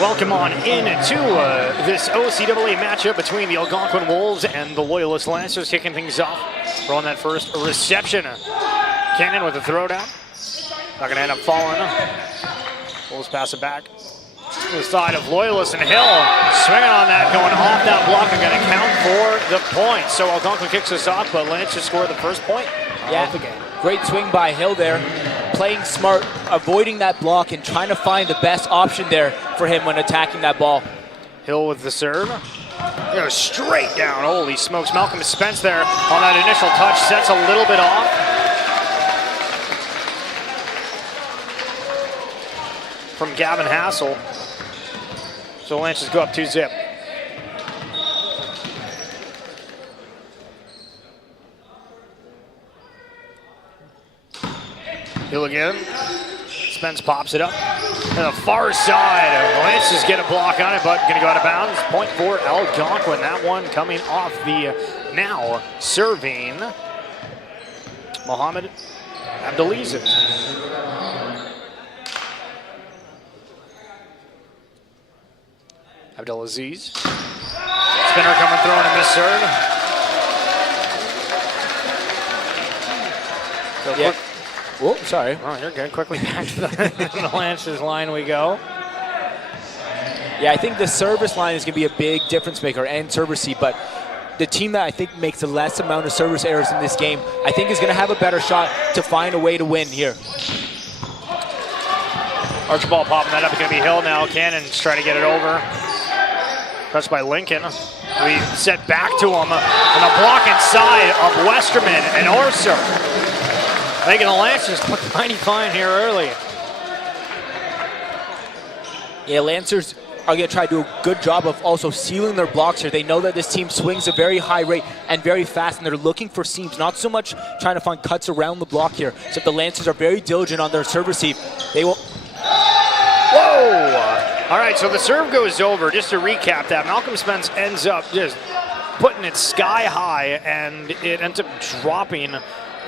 Welcome on into this OCAA matchup between the Algonquin Wolves and the Loyalist Lancers, kicking things off. Throwing that first reception. Cannon with a throwdown. Not going to end up falling. Wolves pass it back to the side of Loyalist, and Hill swinging on that, going off that block, and going to count for the point. So Algonquin kicks us off, but Lancers score the first point of the game. Great swing by Hill there. Playing smart, avoiding that block, and trying to find the best option there for him when attacking that ball. Hill with the serve. Goes straight down. Holy smokes. Malcolm Spence there on that initial touch. Sets a little bit off. From Gavin Hassel. So Lancers go up 2-zip. Hill again. Spence pops it up. And the far side. Lancers get a block on it, but going to go out of bounds. Point for Algonquin. That one coming off the now serving Mohamed Abdelaziz. Abdelaziz. Spinner coming through and a miss serve. So yeah. Oh, sorry. Oh, you're good. Quickly back to the Lancers line we go. Yeah, I think the service line is going to be a big difference maker and serve receive, but the team that I think makes the less amount of service errors in this game, I think is going to have a better shot to find a way to win here. Archibald popping that up. It's going to be Hill now. Cannon's trying to get it over. Pressed by Lincoln. We set back to him. And the block inside of Westerman and Orser. Making the Lancers look mighty fine here early. Yeah, Lancers are going to try to do a good job of also sealing their blocks here. They know that this team swings a very high rate and very fast, and they're looking for seams, not so much trying to find cuts around the block here. So if the Lancers are very diligent on their serve receive, they will... Whoa! All right, so the serve goes over. Just to recap that, Malcolm Spence ends up just putting it sky high, and it ends up dropping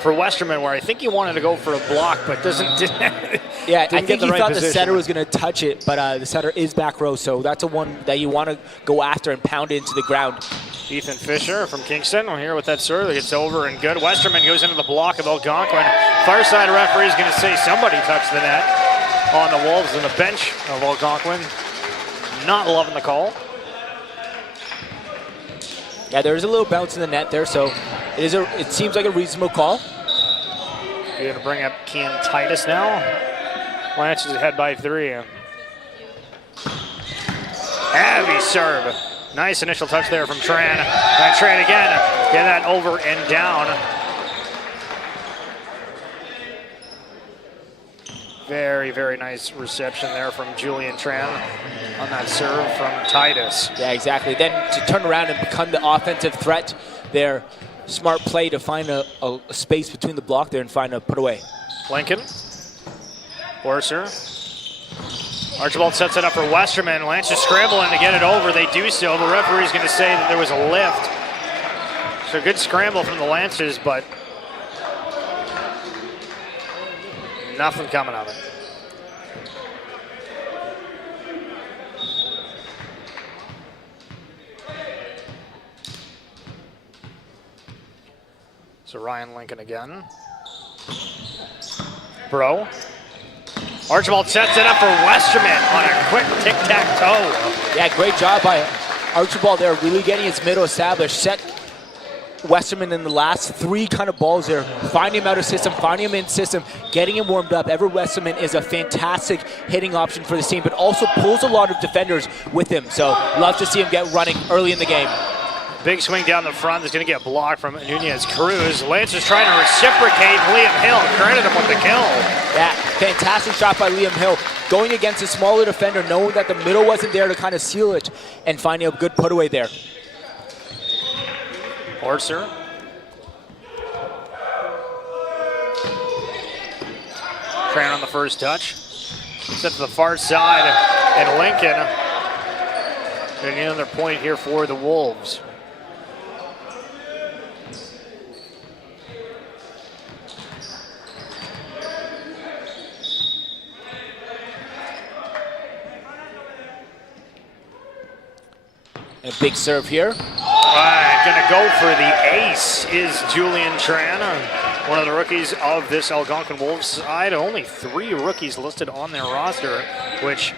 for Westerman, where I think he wanted to go for a block, but didn't Yeah, didn't I get think the he right thought position. the setter was going to touch it, but the setter is back row, so that's a one that you want to go after and pound it into the ground. Ethan Fisher from Kingston, we're here with that serve. It's over and good. Westerman goes into the block of Algonquin. Far side referee is going to say somebody touched the net on the Wolves, and the bench of Algonquin not loving the call. Yeah, there is a little bounce in the net there, so it seems like a reasonable call. You're going to bring up Kean Titus now. Lance is ahead by 3. Heavy serve. Nice initial touch there from Tran. And Tran again. Get that over and down. Very, very nice reception there from Julian Tran on that serve from Titus. Yeah, exactly. Then to turn around and become the offensive threat there. Smart play to find a space between the block there and find a put away. Lincoln. Orser. Archibald sets it up for Westerman. Lance is scrambling to get it over. They do so. The referee's going to say that there was a lift. So good scramble from the Lancers, but nothing coming of it. So Ryan Lincoln again. Bro. Archibald sets it up for Westerman on a quick tic-tac-toe. Yeah, great job by Archibald there, really getting his middle established. Set Westerman in the last 3 kind of balls there, finding him out of system, finding him in system, getting him warmed up. Everett Westerman is a fantastic hitting option for this team, but also pulls a lot of defenders with him. So love to see him get running early in the game. Big swing down the front is going to get blocked from Nunez Cruz. Lance is trying to reciprocate. Liam Hill credited him with the kill. Yeah, fantastic shot by Liam Hill. Going against a smaller defender, knowing that the middle wasn't there to kind of seal it, and finding a good put away there. Orser. Tran on the first touch. Set to the far side, and Lincoln getting another point here for the Wolves. And a big serve here. All right, gonna go for the ace is Julian Tran, one of the rookies of this Algonquin Wolves side. Only 3 rookies listed on their roster, which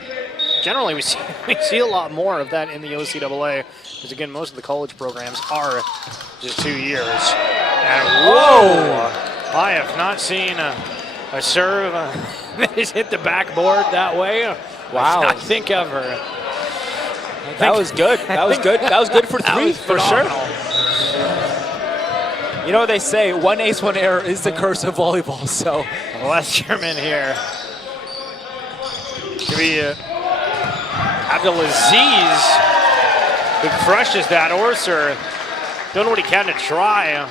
generally we see a lot more of that in the OCAA, because again, most of the college programs are just 2 years. And whoa! I have not seen a serve that has hit the backboard that way. Wow! I think ever. That was good. That was good. That was good for 3, for sure. You know what they say, 1 ace, 1 error is the curse of volleyball, so. Westerman here. To be Abdelaziz, who crushes that. Orser doing what he can to try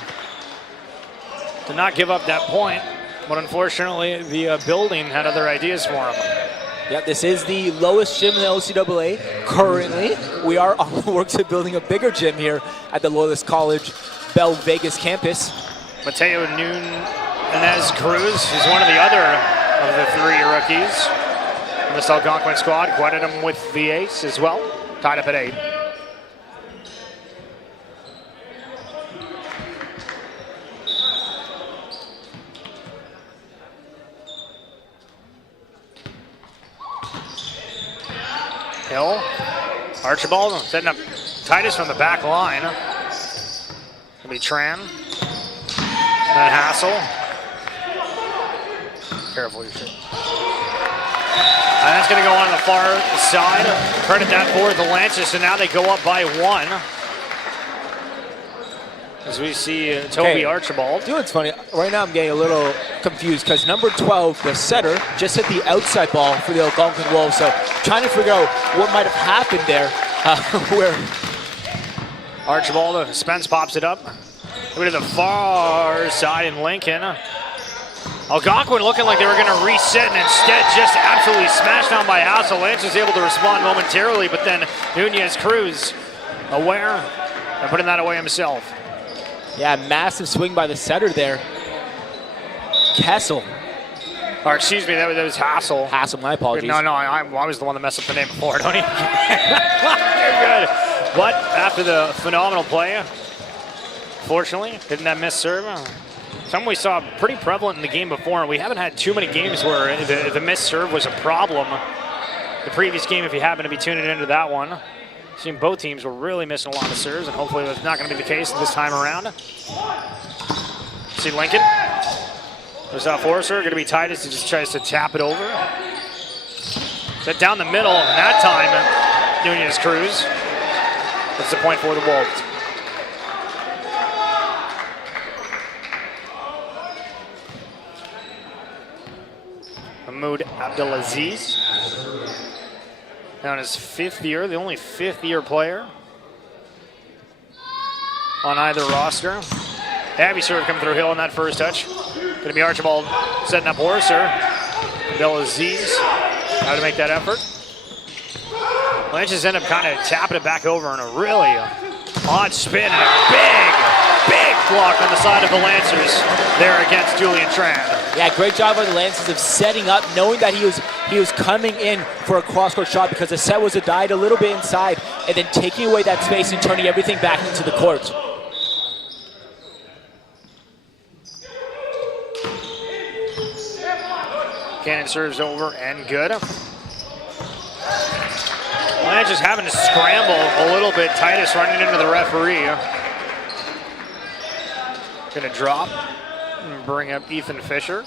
to not give up that point, but unfortunately the building had other ideas for him. Yeah, this is the lowest gym in the OCAA currently. We are on the works of building a bigger gym here at the Loyalist College Bell Vegas campus. Mateo Nunez Cruz is one of the other of the 3 rookies in this Algonquin squad. Credited him with the ace as well. Tied up at 8. Hill, Archibald setting up Titus from the back line. It'll be Tran, then Hassel. Careful, you should. And that's going to go on the far side. Credit that for the Lancers, so now they go up by 1. As we see Toby Archibald. You know what's funny? Right now I'm getting a little confused because number 12, the setter, just hit the outside ball for the Algonquin Wolves. So trying to figure out what might have happened there. Where Archibald, Spence pops it up. Look to the far side in Lincoln. Algonquin looking like they were going to reset, and instead just absolutely smashed down by Hassel. Lance was able to respond momentarily, but then Nunez Cruz aware and putting that away himself. Yeah, massive swing by the setter there. Kessel. Or excuse me, that was Hassel. Hassel, my apologies. No, I was the one that messed up the name before. Don't even. You're good. But after the phenomenal play, fortunately, hitting that missed serve. Something we saw pretty prevalent in the game before, and we haven't had too many games where the missed serve was a problem. The previous game, if you happen to be tuning into that one, seeing both teams were really missing a lot of serves, and hopefully that's not going to be the case this time around. See Lincoln. There's that forcer, going to be Titus, who just tries to tap it over. Set down the middle, and that time, Nunez Cruz. That's the point for the Wolves. Mahmoud Abdelaziz. Now in his 5th year, the only 5th-year player on either roster. Heavy serve coming through Hill on that first touch. Going to be Archibald setting up Horser. Abdelaziz, how to make that effort. Lynch's end up kind of tapping it back over in a really odd spin and a big block on the side of the Lancers there against Julian Tran. Yeah, great job by the Lancers of setting up, knowing that he was coming in for a cross-court shot because the set was died a little bit inside, and then taking away that space and turning everything back into the court. Cannon serves over and good. Lance just having to scramble a little bit. Titus running into the referee. Gonna drop and bring up Ethan Fisher.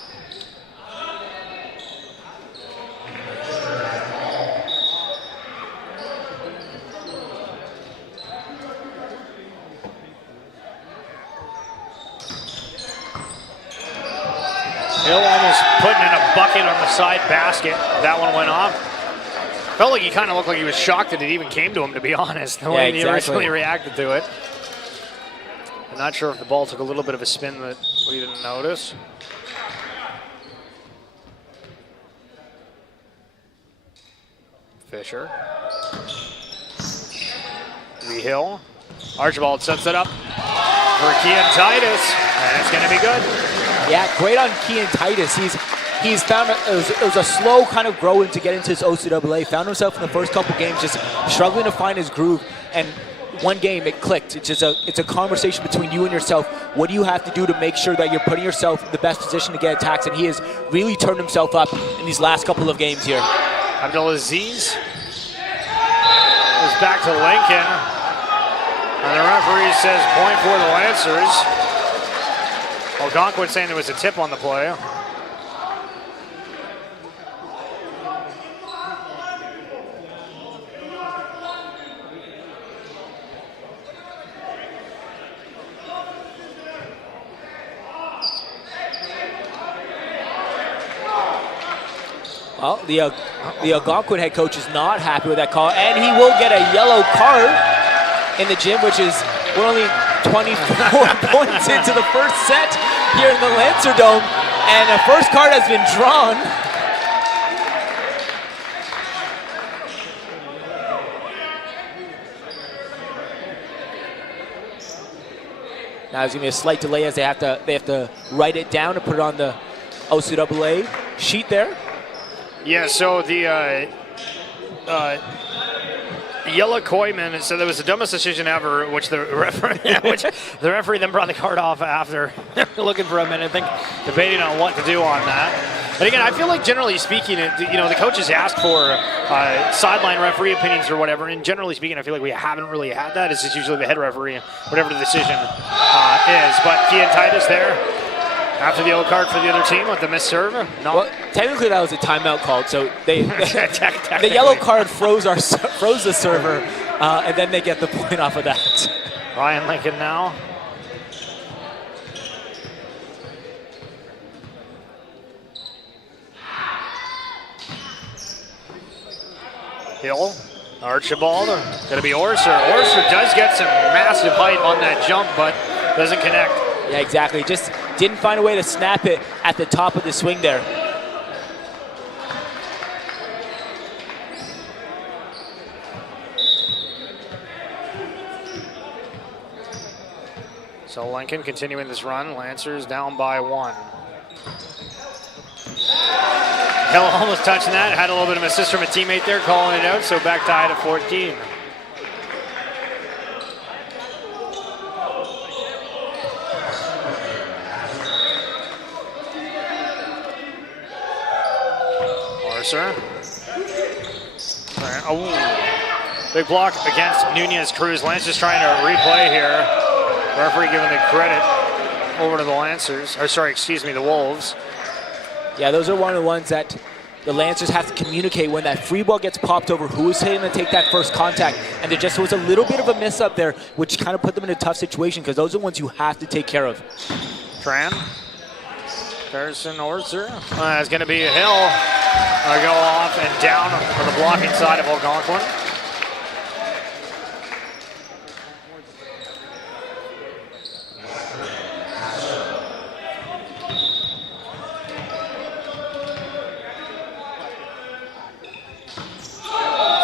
Hill almost putting in a bucket on the side basket. That one went off. Felt like he kind of looked like he was shocked that it even came to him, to be honest, the way he originally reacted to it. I'm not sure if the ball took a little bit of a spin that we didn't notice. Fisher. The Hill. Archibald sets it up for Kean Titus, and it's going to be good. Yeah, great on Kean Titus. He's found it was a slow kind of growing to get into his OCAA. Found himself in the first couple games just struggling to find his groove, and one game it clicked. It's a conversation between you and yourself. What do you have to do to make sure that you're putting yourself in the best position to get attacks? And he has really turned himself up in these last couple of games here. Abdelaziz is back to Lincoln, and the referee says point for the Lancers. Algonquin saying there was a tip on the play. Well, the Algonquin head coach is not happy with that call, and he will get a yellow card in the gym, which is we're only 24 points into the first set here in the Lancer Dome, and the first card has been drawn. Now there's gonna be a slight delay as they have to write it down and put it on the OCAA sheet there. Yeah, so the Yella Koyman said there was the dumbest decision ever, which the referee then brought the card off after looking for a minute, debating on what to do on that. And again, I feel like generally speaking, the coaches ask for sideline referee opinions or whatever, and generally speaking, I feel like we haven't really had that. It's just usually the head referee, whatever the decision is. But Kean Titus there, after the yellow card for the other team with the missed serve. No. Well, technically that was a timeout called, so the yellow card froze the server, and then they get the point off of that. Ryan Lincoln now. Hill, Archibald, going to be Orser. Orser does get some massive height on that jump, but doesn't connect. Yeah, exactly. Just didn't find a way to snap it at the top of the swing there. So Lincoln continuing this run. Lancers down by 1. Hill almost touching that. Had a little bit of assist from a teammate there, calling it out. So back tied at 14. Larser. Oh, big block against Nunez Cruz. Lance is trying to replay here. Referee giving the credit over to the Lancers, or sorry, excuse me, the Wolves. Yeah, those are one of the ones that the Lancers have to communicate when that free ball gets popped over. Who is going to take that first contact? And there just was a little bit of a miss up there, which kind of put them in a tough situation because those are the ones you have to take care of. Tran. Carson Orser. It's going to be a Hill. Go off and down on the blocking side of Algonquin.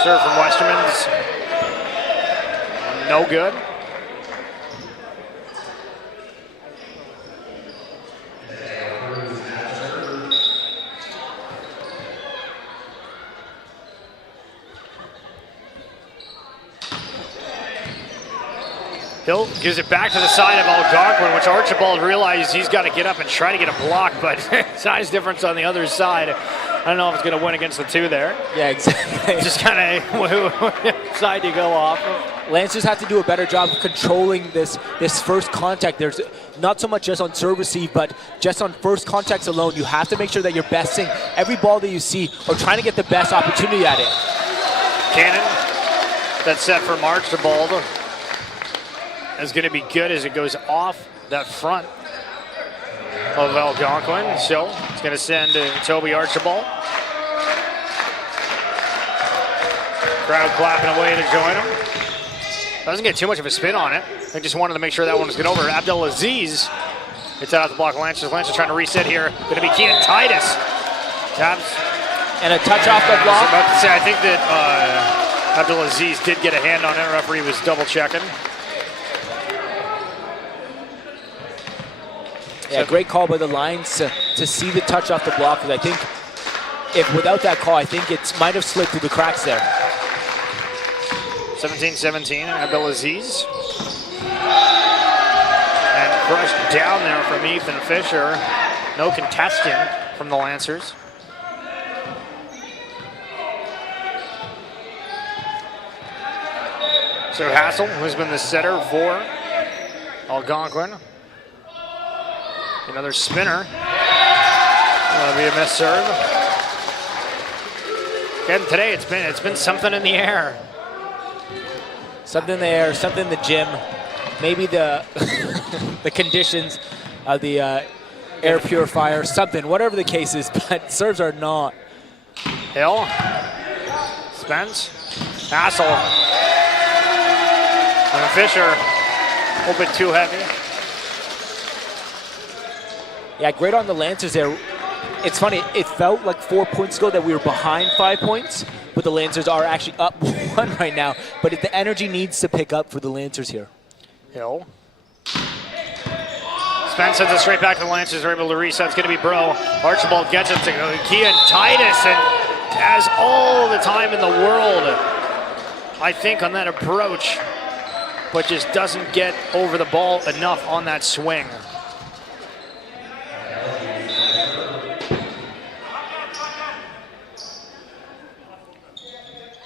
Serve from Westerman's. No good. Hill gives it back to the side of Algonquin, which Archibald realizes he's got to get up and try to get a block, but size difference on the other side. I don't know if it's going to win against the two there. Yeah, exactly. Just kind of side you go off of. Lancers have to do a better job of controlling this first contact. There's not so much just on serve receive, but just on first contacts alone. You have to make sure that you're besting every ball that you see or trying to get the best opportunity at it. Cannon, that's set for Archibald. Is going to be good as it goes off that front of Algonquin. So it's going to send Toby Archibald. Crowd clapping away to join him. Doesn't get too much of a spin on it. They just wanted to make sure that one was good over. Abdelaziz gets out of the block. Lancers trying to reset here. Going to be Keaton Titus. Taps. And a touch off the block. I was about to say, I think that Abdelaziz did get a hand on it. Referee was double checking. Yeah, great call by the Lions to see the touch off the block. Because I think if without that call, I think it might have slipped through the cracks there. 17-17, Abdelaziz. And crushed down there from Ethan Fisher. No contesting from the Lancers. So Hassel, who's been the setter for Algonquin. Another spinner. That'll be a missed serve. Again, today it's been something in the air. Something in the air, something in the gym. Maybe the the conditions of the air purifier, something, whatever the case is, but serves are not. Hill. Spence. Hassel. And Fisher. A little bit too heavy. Yeah, great on the Lancers there. It's funny, it felt like 4 points ago that we were behind 5 points, but the Lancers are actually up 1 right now. But the energy needs to pick up for the Lancers here. Hill. Spence sends it straight back to the Lancers. They're able to reset. It's going to be Bro. Archibald gets it to Keaton Titus and has all the time in the world, I think, on that approach, but just doesn't get over the ball enough on that swing.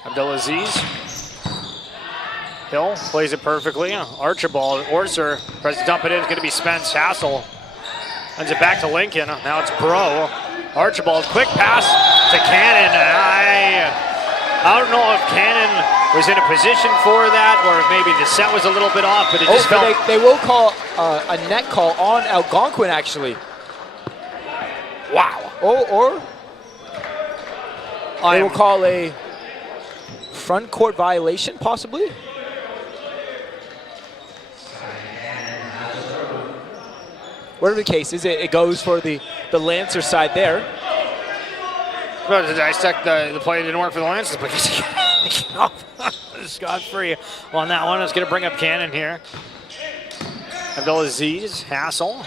Abdelaziz. Hill plays it perfectly. Archibald, Orser tries to dump it in. It's going to be Spence. Hassel sends it back to Lincoln. Now it's Bro. Archibald, quick pass to Cannon. I don't know if Cannon was in a position for that or if maybe the set was a little bit off, but it just felt... They will call a net call on Algonquin, actually. Wow. Or they will call a front court violation, possibly? Whatever the case is, it goes for the Lancer side there. Well, to dissect the play didn't work for the Lancers, but scot-free on that one. It's going to bring up Cannon here. Abdelaziz, Hassel.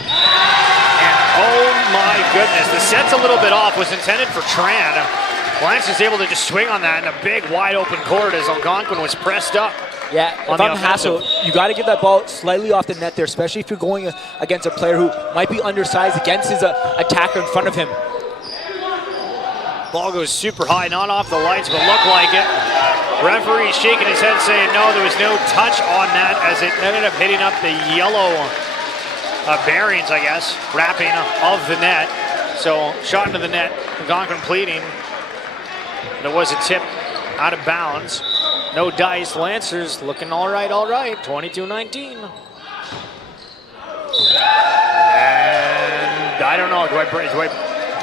And Oh my goodness, the set's a little bit off, was intended for Tran. Lance is able to just swing on that in a big wide open court as Algonquin was pressed up. Yeah, if I'm Hassel, you got to give that ball slightly off the net there, especially if you're going against a player who might be undersized against his attacker in front of him. Ball goes super high, not off the lights, but looked like it. Referee shaking his head saying no, there was no touch on that as it ended up hitting up the yellow bearings, I guess, wrapping of the net. So shot into the net, Algonquin pleading. There was a tip out of bounds. No dice, Lancers looking all right, 22-19. And I don't know, do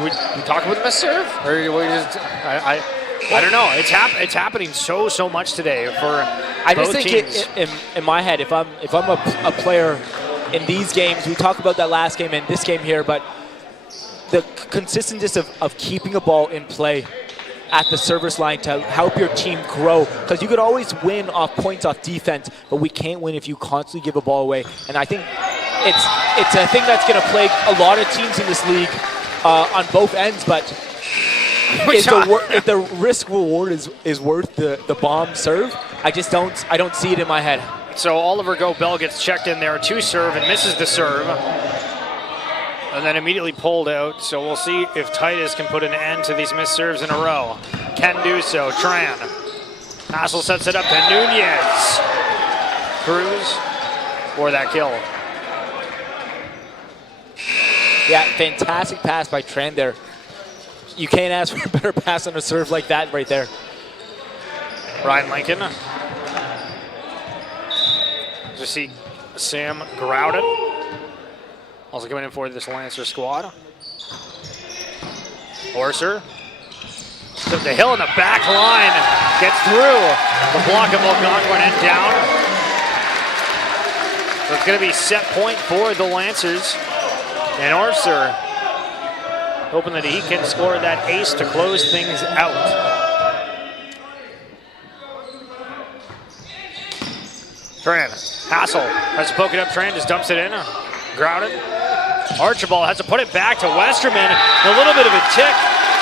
we talk about the missed serve? Or do we just, I don't know. It's happening so much today for I both just teams. think in my head, if I'm a player in these games, we talk about that last game and this game here, but the consistency of keeping a ball in play at the service line to help your team grow, because you could always win off points off defense, but we can't win if you constantly give a ball away. And I think it's a thing that's going to plague a lot of teams in this league on both ends. But if the risk reward is worth the bomb serve, I don't see it in my head. So Oliver Gobel gets checked in there to serve and misses the serve, and then immediately pulled out. So we'll see if Titus can put an end to these missed serves in a row. Can do so. Tran. Hassel sets it up to Nunez. Cruz for that kill. Yeah, fantastic pass by Tran there. You can't ask for a better pass on a serve like that right there. Ryan Lincoln. Just see Sam Groudon. Also coming in for this Lancer squad. Orser. Took the hill in the back line. Gets through the block of Algonquin and down. So it's going to be set point for the Lancers. And Orser hoping that he can score that ace to close things out. Tran. Hassel has to poke it up. Tran just dumps it in. Groudon. Archibald has to put it back to Westerman. A little bit of a tick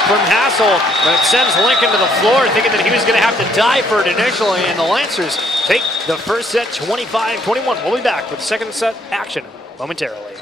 from Hassel, but it sends Lincoln to the floor, thinking that he was going to have to die for it initially, and the Lancers take the first set 25-21. We'll be back with second set action momentarily.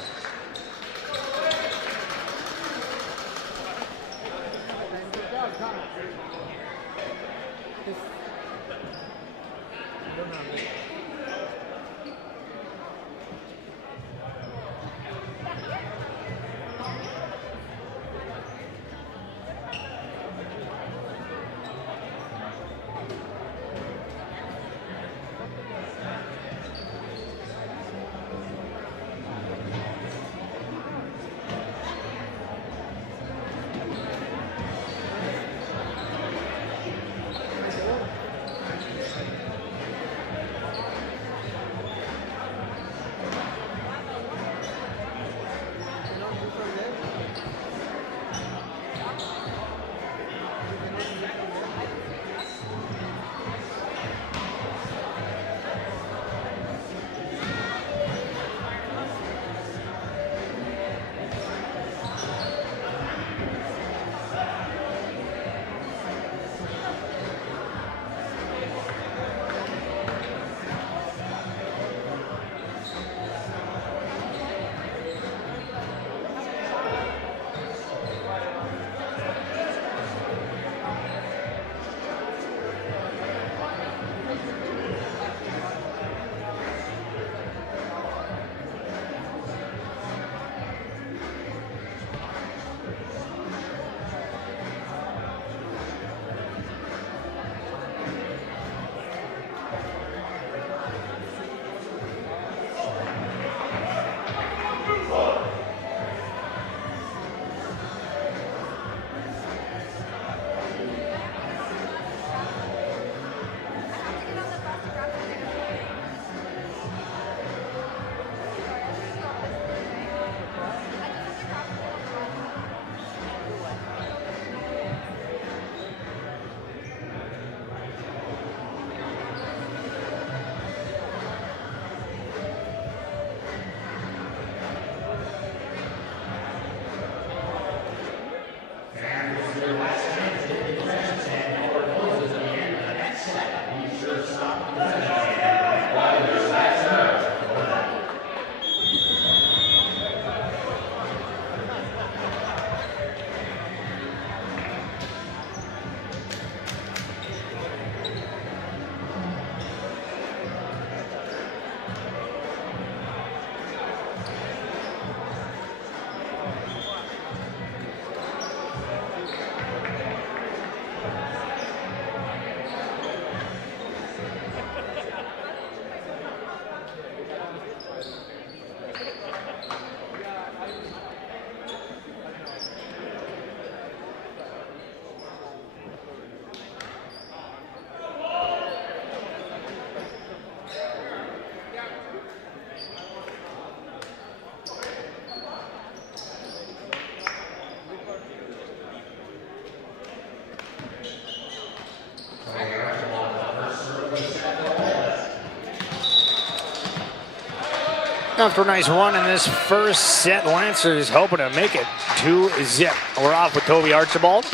After a nice run in this first set, Lancers hoping to make it 2-0. We're off with Toby Archibald.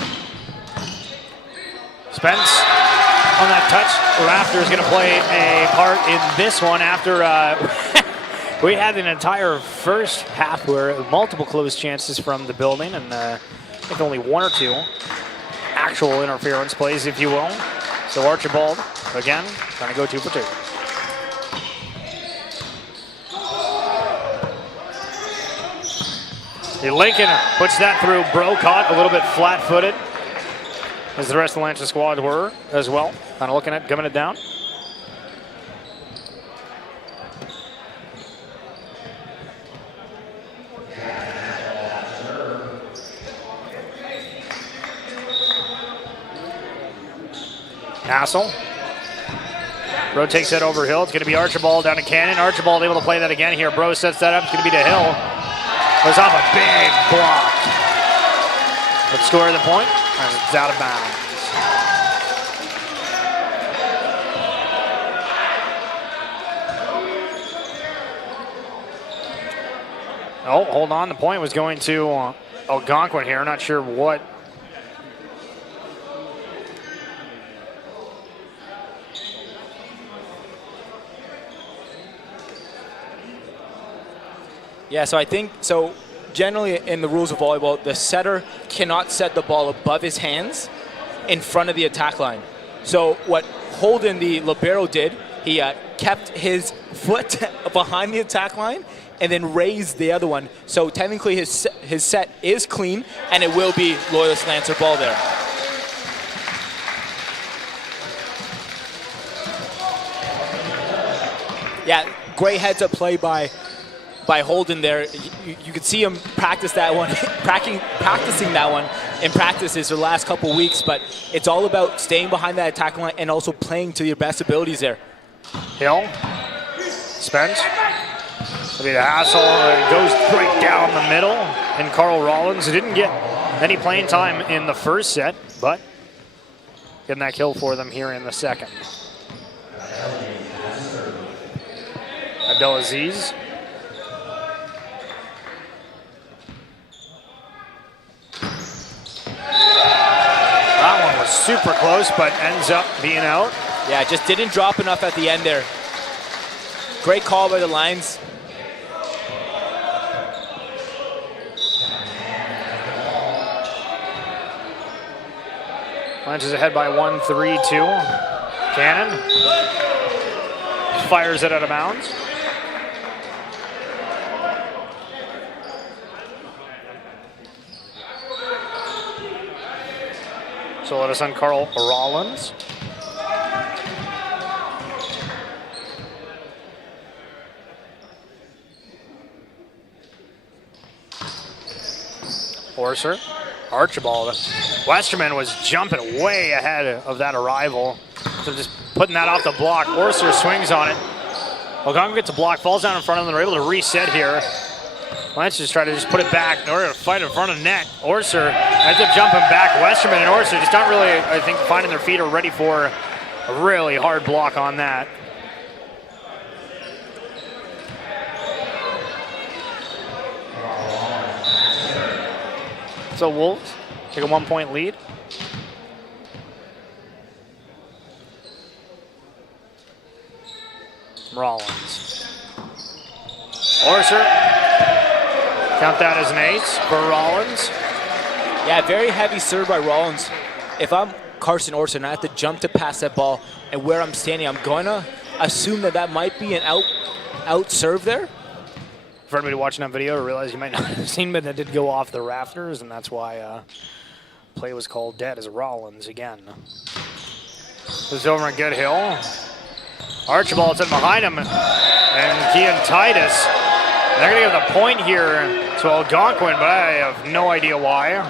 Spence on that touch. Raptor is going to play a part in this one after we had an entire first half where multiple close chances from the building, and I think only one or two actual interference plays, if you will. So Archibald, again, trying to go 2 for 2. Lincoln puts that through Brocott, a little bit flat-footed, as the rest of the Lancer squad were as well. Kind of looking at coming it down. Hassel. Bro takes that over Hill. It's going to be Archibald down to Cannon. Archibald able to play that again here. Bro sets that up. It's going to be to Hill. Goes off a big block. Let's score the point. And it's out of bounds. Oh, hold on. The point was going to Algonquin here. Not sure what. Yeah, so I think, generally in the rules of volleyball, the setter cannot set the ball above his hands in front of the attack line. So what Holden, the libero, did, he kept his foot behind the attack line and then raised the other one. So technically his set is clean, and it will be Loyalist Lancer ball there. Yeah, great heads-up play by Holden there. You could see him practice that one, practicing that one in practices the last couple weeks, but it's all about staying behind that attack line and also playing to your best abilities there. Hill, Spence, it'll be the Hassel, goes right down the middle, and Carl Rollins, who didn't get any playing time in the first set, but getting that kill for them here in the second. Abdelaziz. That one was super close, but ends up being out. Yeah, just didn't drop enough at the end there. Great call by the lines. Launches ahead by 1-3-2. Cannon fires it out of bounds. So let us on Carl Rollins. Orser, Archibald. Westerman was jumping way ahead of that arrival. So just putting that off the block. Orser swings on it. Algonquin gets a block, falls down in front of them. They're able to reset here. Lance just try to just put it back in order to fight in front of net. Orser ends up jumping back. Westerman and Orser just not really, I think, finding their feet or ready for a really hard block on that. So Wolves take a 1-point lead. Rollins. Orser. Count that as an ace for Rollins. Yeah, very heavy serve by Rollins. If I'm Carson Orser and I have to jump to pass that ball, and where I'm standing, I'm going to assume that might be an out serve there. For anybody watching that video, to realize you might not have seen, but that did go off the rafters, and that's why play was called dead as Rollins again. This is over at Good Hill. Archibald's in behind him, and Kean Titus. They're going to give the point here to Algonquin, but I have no idea why.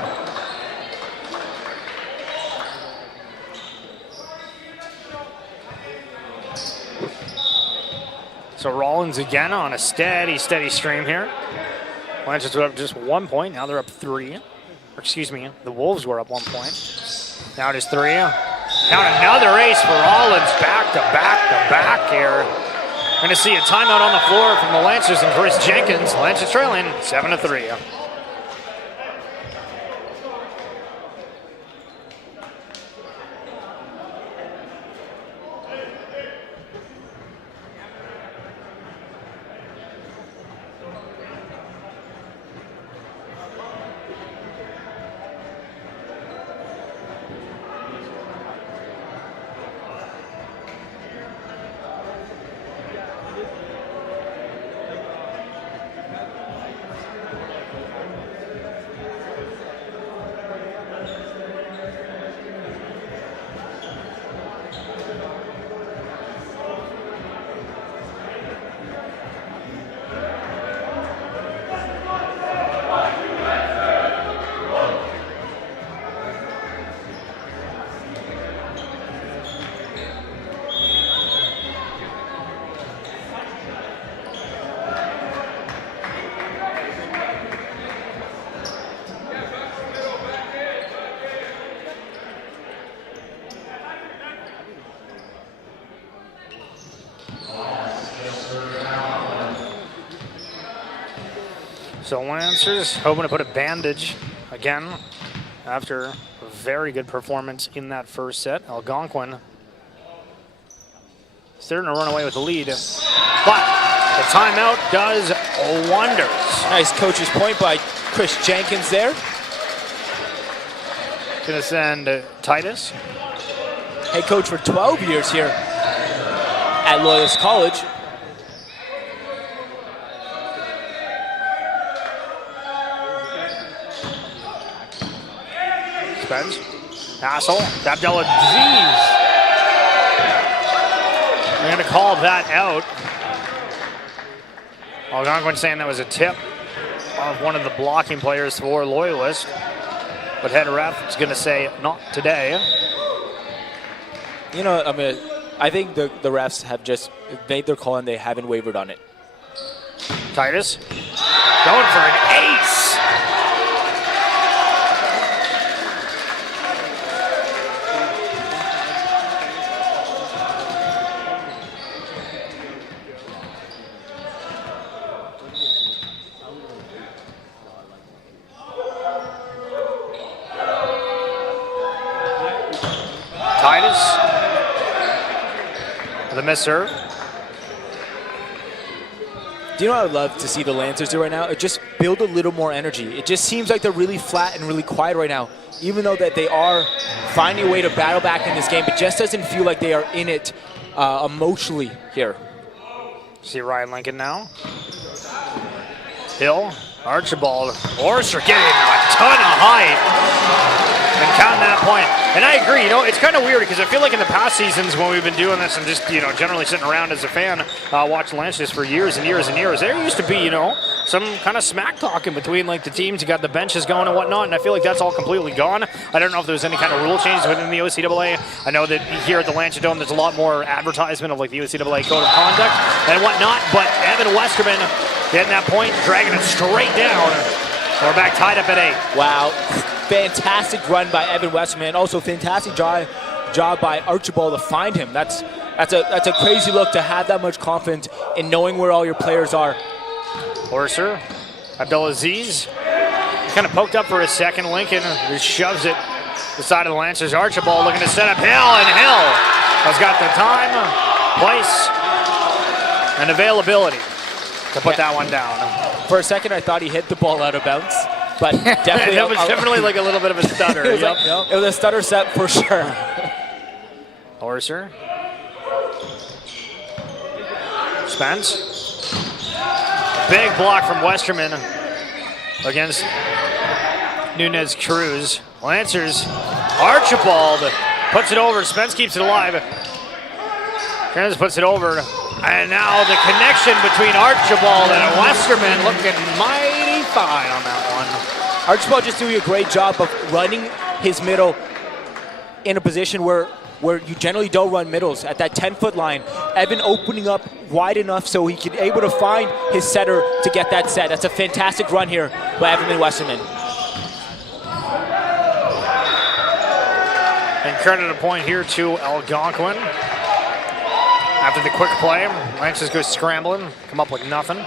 So Rollins again on a steady stream here. Lancers were up just 1 point, now they're up 3. Or excuse me, the Wolves were up 1 point. Now it is 3. Count another ace for Rollins, back to back here. Going to see a timeout on the floor from the Lancers and Chris Jenkins. Lancers trailing 7-3. So Lancers hoping to put a bandage again after a very good performance in that first set. Algonquin starting to run away with the lead, but the timeout does wonders. Nice coach's point by Chris Jenkins there. Gonna send Titus. Head coach for 12 years here at Loyalist College. Spence. Hassel. Abdelaziz. They're going to call that out. Algonquin saying that was a tip of one of the blocking players for Loyalist. But head ref is going to say not today. You know, I think the refs have just made their call and they haven't wavered on it. Titus going for an ace. Titus with a miss serve. Do you know what I'd love to see the Lancers do right now? It just build a little more energy. It just seems like they're really flat and really quiet right now. Even though that they are finding a way to battle back in this game, it just doesn't feel like they are in it emotionally here. See Ryan Lincoln now. Hill, Archibald, Orser getting a ton of height. And counting that point. And I agree, you know, it's kind of weird because I feel like in the past seasons when we've been doing this and just, you know, generally sitting around as a fan, watching Lancers for years and years and years, there used to be, you know, some kind of smack talking between like the teams. You got the benches going and whatnot, and I feel like that's all completely gone. I don't know if there's any kind of rule changes within the OCAA. I know that here at the Lancers Dome, there's a lot more advertisement of like the OCAA code of conduct and whatnot, but Evan Westerman getting that point, dragging it straight down. We're back tied up at 8. Wow. Fantastic run by Evan Westerman. Also fantastic job by Archibald to find him. That's a crazy look to have that much confidence in knowing where all your players are. Orser, Abdelaziz, kind of poked up for a second. Lincoln just shoves it to the side of the Lancers. Archibald looking to set up Hill, and Hill has got the time, place, and availability to put that one down. For a second, I thought he hit the ball out of bounds. But definitely, that was definitely like a little bit of a stutter. It was a stutter set for sure. Orser. Spence. Big block from Westerman against Nunez Cruz. Lancers. Archibald puts it over. Spence keeps it alive. Nunez puts it over. And now the connection between Archibald and Westerman looking mighty fine on that one. Archibald just doing a great job of running his middle in a position where you generally don't run middles at that 10-foot line. Evan opening up wide enough so he can able to find his setter to get that set. That's a fantastic run here by Evan Westerman. And credit a point here to Algonquin. After the quick play, Lancers go scrambling, come up with nothing.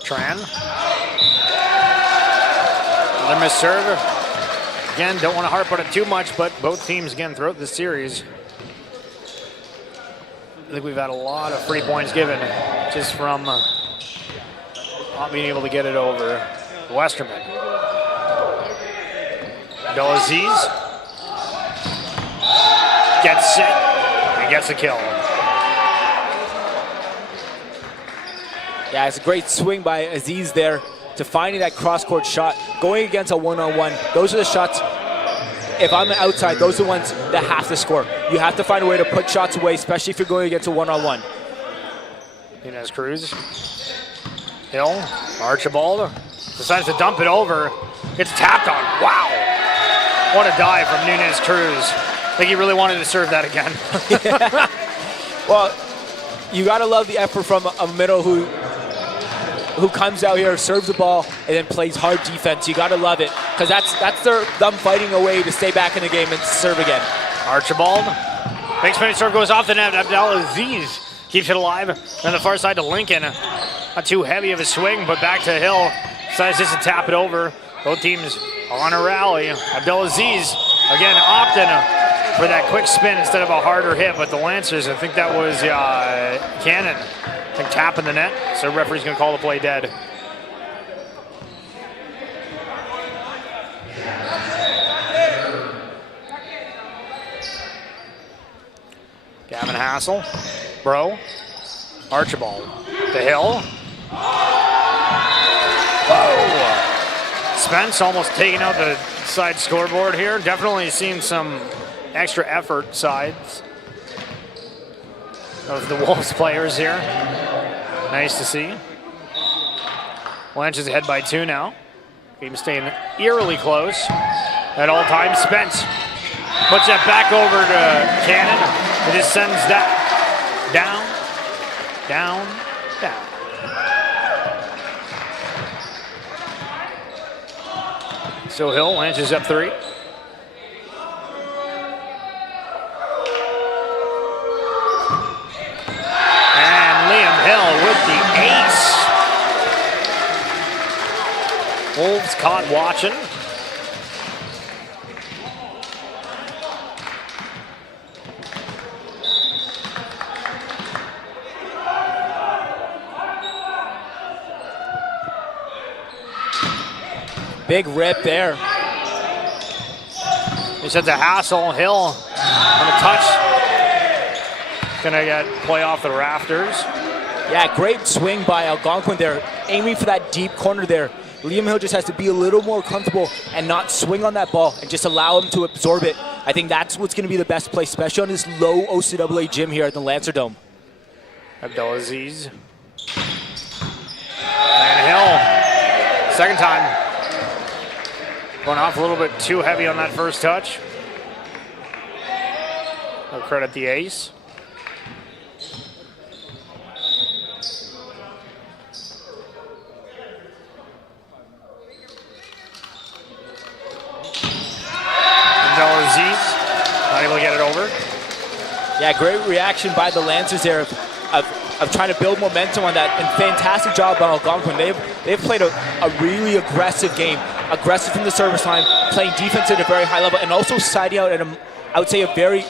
Tran. Another missed serve. Again, don't want to harp on it too much, but both teams, again, throughout this series, I think we've had a lot of free points given just from not being able to get it over Westerman. Abdelaziz gets it and gets a kill. Yeah, it's a great swing by Aziz there to finding that cross-court shot, going against a one-on-one. Those are the shots, if I'm outside, those are the ones that have to score. You have to find a way to put shots away, especially if you're going against a one-on-one. Nunez Cruz. Hill, Archibald decides to dump it over. Gets tapped on. Wow. What a dive from Nunez Cruz. I think he really wanted to serve that again. Well, you got to love the effort from a middle who comes out here, serves the ball, and then plays hard defense. You got to love it, because that's them fighting a way to stay back in the game and serve again. Archibald. Big spinning serve goes off the net. Abdelaziz keeps it alive. On the far side to Lincoln. Not too heavy of a swing, but back to Hill. Decides just to tap it over. Both teams on a rally. Abdelaziz, again, opting for that quick spin instead of a harder hit, but the Lancers, I think that was Cannon, I think tapping the net, so referee's going to call the play dead. Gavin Hassel, Bro, Archibald, to Hill. Whoa! Spence almost taking out the side scoreboard here. Definitely seen some extra effort sides of the Wolves players here. Nice to see. Lancers ahead by 2 now. Game staying eerily close at all times. Spence puts that back over to Cannon. It just sends that down, down, down. So Hill, Lancers up 3. Hill with the ace. Wolves caught watching. Big rip there. He said the Hassel. Hill on the touch. Gonna get play off the rafters. Yeah, great swing by Algonquin there, aiming for that deep corner there. Liam Hill just has to be a little more comfortable and not swing on that ball and just allow him to absorb it. I think that's what's going to be the best play, especially on this low OCAA gym here at the Lancer Dome. Abdelaziz. And Hill, second time. Going off a little bit too heavy on that first touch. I'll credit the ace. Not able to get it over. Yeah, great reaction by the Lancers there of trying to build momentum on that, and fantastic job by Algonquin. They've played a really aggressive game, aggressive from the service line, playing defense at a very high level, and also siding out at I would say a very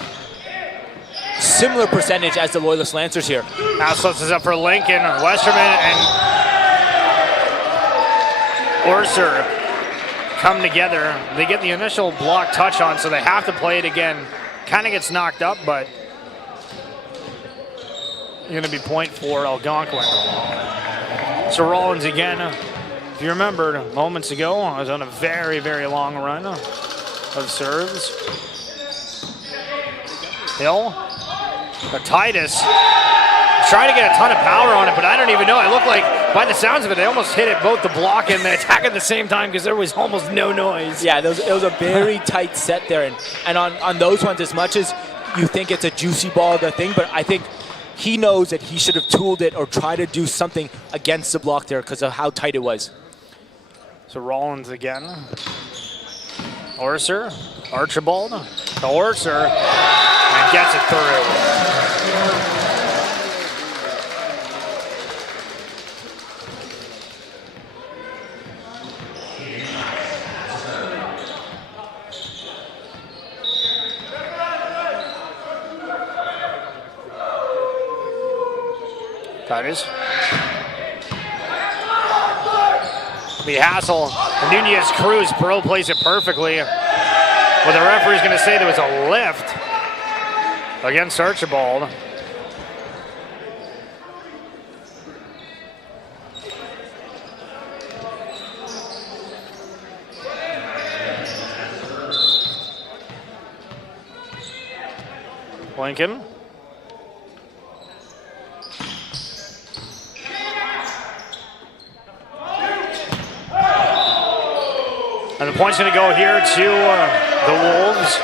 similar percentage as the Loyalist Lancers here. Now slips is up for Lincoln, Westerman, and Orser come together. They get the initial block touch on, so they have to play it again. Kind of gets knocked up, but going to be point for Algonquin. So Rollins again, if you remember moments ago, I was on a very, very long run of serves. Hill, Titus, trying to get a ton of power on it, but I don't even know. It looked like, by the sounds of it, they almost hit it both the block and the attack at the same time because there was almost no noise. Yeah, it was a very tight set there. And on those ones, as much as you think it's a juicy ball, the thing, but I think he knows that he should have tooled it or tried to do something against the block there because of how tight it was. So Rollins again. Orser, Archibald to Orser, and gets it through. Tigers. The hassle. Nunez Cruz Pro plays it perfectly. Well, the referee's going to say there was a lift against Archibald. Lincoln. And the point's going to go here to the Wolves.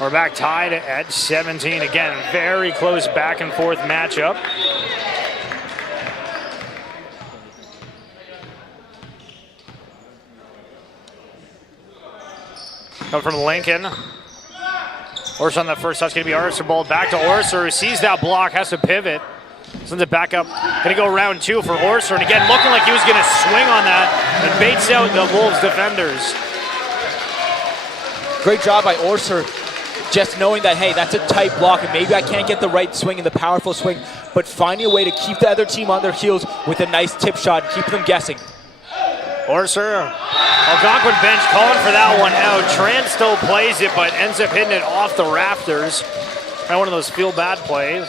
We're back tied at 17. Again, very close back and forth matchup. Come from Lincoln. Orser on the first touch, going to be Archibald. Back to Orser, who sees that block, has to pivot. Sends it back up. Going to go round two for Orser. And again, looking like he was going to swing on that and baits out the Wolves defenders. Great job by Orser, just knowing that, hey, that's a tight block and maybe I can't get the right swing and the powerful swing, but finding a way to keep the other team on their heels with a nice tip shot and keep them guessing. Orser, Algonquin bench calling for that one out. Tran still plays it, but ends up hitting it off the rafters. Kind of one of those feel bad plays.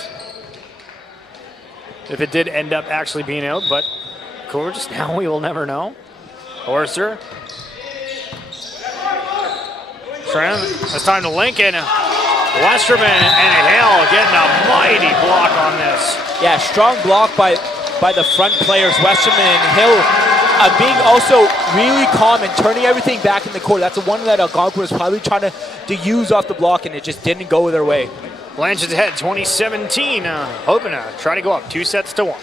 If it did end up actually being out, but of course, now we will never know. Orser. Tran, this time to Lincoln. Westerman and Hill getting a mighty block on this. Yeah, strong block by the front players, Westerman and Hill. Being also really calm and turning everything back in the court. That's the one that Algonquin was probably trying to use off the block, and it just didn't go their way. Blanchard's ahead, 2017, hoping to try to go up 2-1.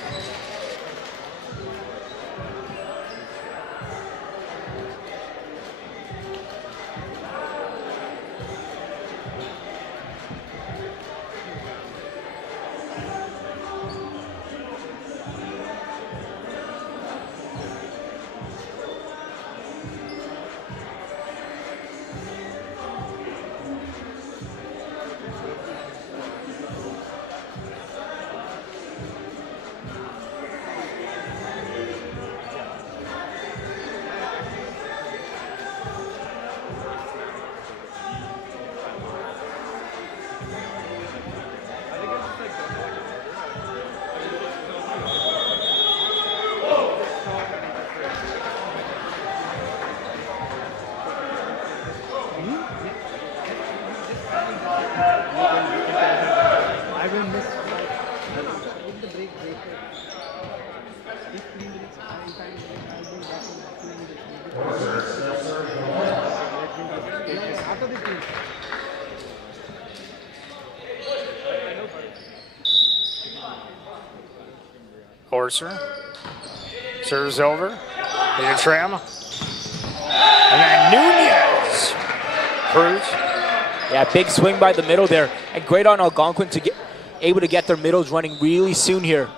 Orser serves over. Leader Tram. And then Nunez. Cruz. Yeah, big swing by the middle there. And great on Algonquin to get able to get their middles running really soon here.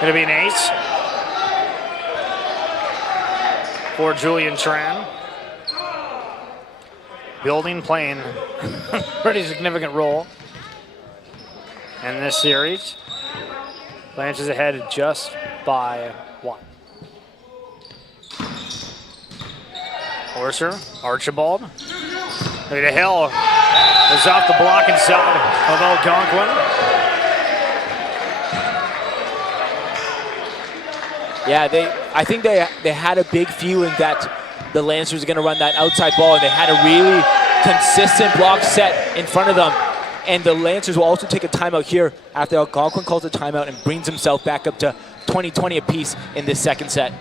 Gonna be an ace for Julian Tran. Building playing pretty significant role in this series. Blanche is ahead just by one. Orser, Archibald. Look at Hill. Is off the blocking side of Algonquin. Yeah, I think they had a big feeling that the Lancers were going to run that outside ball, and they had a really consistent block set in front of them. And the Lancers will also take a timeout here after Algonquin calls a timeout and brings himself back up to 20-20 apiece in this second set.